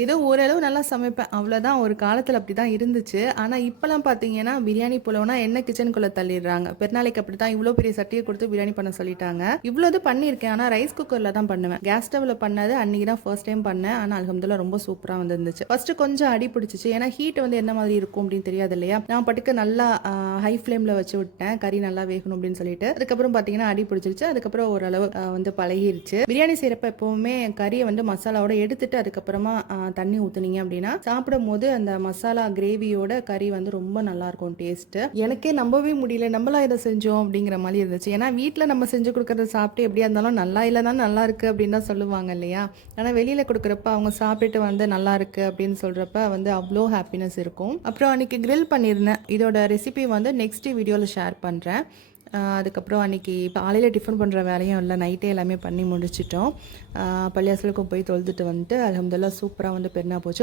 ஏதோ ஓரளவு நல்லா சமைப்பேன். அவ்வளோதான். ஒரு காலத்தில அப்படிதான் இருந்துச்சு. ஆனா இப்பலாம் பார்த்தீங்கன்னா, பிரியாணி போலோனா என்ன கிச்சனுக்குள்ள தள்ளிடுறாங்க. பெருநாளைக்கு அப்படித்தான் இவ்ளோ பெரிய சட்டிய குடுத்து பிரியாணி பண்ண சொல்லிட்டாங்க. இவ்ளோ இது பண்ணியிருக்கேன். ஆனா ரைஸ் குக்கர்ல தான் பண்ணுவேன். கேஸ் ஸ்டவ்ல பண்ணது அன்னைக்கு தான் ஃபர்ஸ்ட் டைம் பண்ணேன். ஆனா அல்ஹம்துலில்லாஹ் ரொம்ப சூப்பரா வந்துருந்துச்சு. ஃபர்ஸ்ட்டு கொஞ்சம் அடி பிடிச்சுச்சு. ஏன்னா ஹீட் வந்து என்ன மாதிரி இருக்கும் அப்படின்னு தெரியாது இல்லையா? நான் பாட்டுக்கு நல்லா ஹை ஃப்ளேம்ல வச்சு விட்டேன். கறி நல்லா வேகணும் அப்படின்னு சொல்லிட்டு. அதுக்கப்புறம் பார்த்தீங்கன்னா அடி பிடிச்சிருச்சு. அதுக்கப்புறம் ஓரளவு வந்து பழகிருச்சு. பிரியாணி செய்றப்ப எப்பவுமே கறிய வந்து மசாலாவோட எடுத்துட்டு அதுக்கப்புறமா தண்ணி ஊத்துனீங்க அப்படின்னா சாப்பிடும்போது அந்த மசாலா கிரேவியோட கறி வந்து ரொம்ப நல்லா இருக்கும் டேஸ்ட். எனக்கே நம்பவே முடியல, நம்மளா இதை செஞ்சோம் அப்படிங்கிற மாதிரி இருந்துச்சு. ஏன்னா வீட்டில் நம்ம செஞ்சு கொடுக்கறத சாப்பிட்டு எப்படியா இருந்தாலும் நல்லா இல்லைன்னா நல்லா இருக்கு அப்படின்னு தான் சொல்லுவாங்க இல்லையா? ஆனால் வெளியில கொடுக்குறப்ப அவங்க சாப்பிட்டுட்டு வந்து நல்லா இருக்கு அப்படின்னு சொல்றப்ப வந்து அவ்வளோ ஹாப்பினஸ் இருக்கும். அப்புறம் அன்னைக்கு கிரில் பண்ணியிருந்தேன். இதோட ரெசிபி வந்து நெக்ஸ்ட் வீடியோவில் ஷேர் பண்ணுறேன். அதுக்கப்புறம் அன்றைக்கி காலையில் டிஃபன் பண்ணுற வேலையும் இல்லை, நைட்டே எல்லாமே பண்ணி முடிச்சிட்டோம். பள்ளியாசலுக்கும் போய் தொழுதுட்டு வந்துட்டு அல்ஹம்துலில்லாஹ் சூப்பராக வந்து பெருநாள் போச்சு.